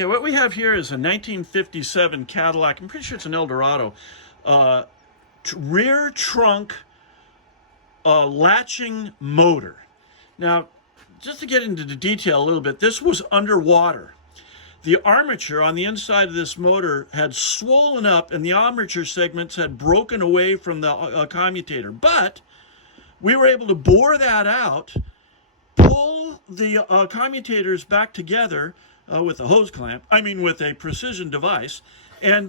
Okay, what we have here is a 1957 Cadillac, I'm pretty sure it's an Eldorado, rear trunk latching motor. Now, just to get into the detail a little bit, this was underwater. The armature on the inside of this motor had swollen up and the armature segments had broken away from the commutator. But we were able to bore that out, pull the commutators back together with a hose clamp, with a precision device, and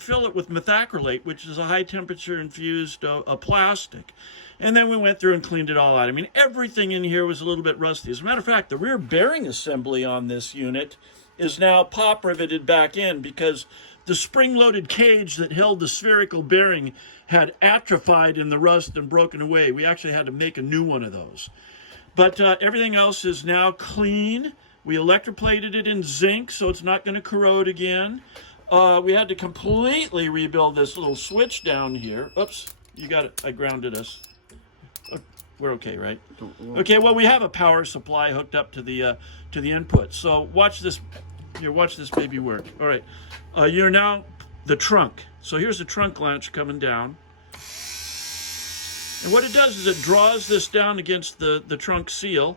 fill it with methacrylate, which is a high temperature infused plastic. And then we went through and cleaned it all out. Everything in here was a little bit rusty. As a matter of fact, the rear bearing assembly on this unit is now pop riveted back in because the spring-loaded cage that held the spherical bearing had atrophied in the rust and broken away. We actually had to make a new one of those. But everything else is now clean. We electroplated it in zinc so it's not going to corrode again. We had to completely rebuild this little switch down here. Oops, you got it. I grounded us. We're okay, right? Okay, well, we have a power supply hooked up to the input. So watch this. Here, watch this baby work. All right, you're now the trunk. So here's the trunk latch coming down. And what it does is it draws this down against the trunk seal.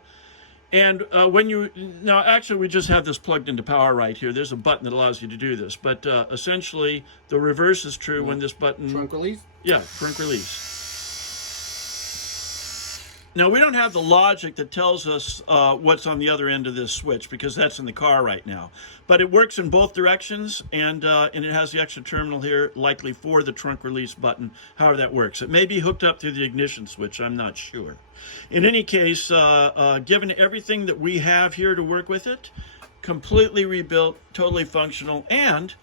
And now actually we just have this plugged into power right here. There's a button that allows you to do this. But essentially the reverse is true when this button... Trunk release? Yeah, trunk release. Now, we don't have the logic that tells us what's on the other end of this switch because that's in the car right now. But it works in both directions, and it has the extra terminal here, likely for the trunk release button, however that works. It may be hooked up through the ignition switch, I'm not sure. In any case, given everything that we have here to work with it, completely rebuilt, totally functional, and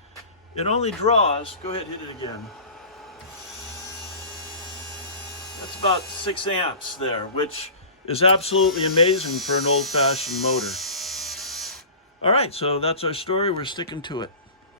it only draws, go ahead, hit it again. That's about 6 amps there, which is absolutely amazing for an old-fashioned motor. All right, so that's our story. We're sticking to it.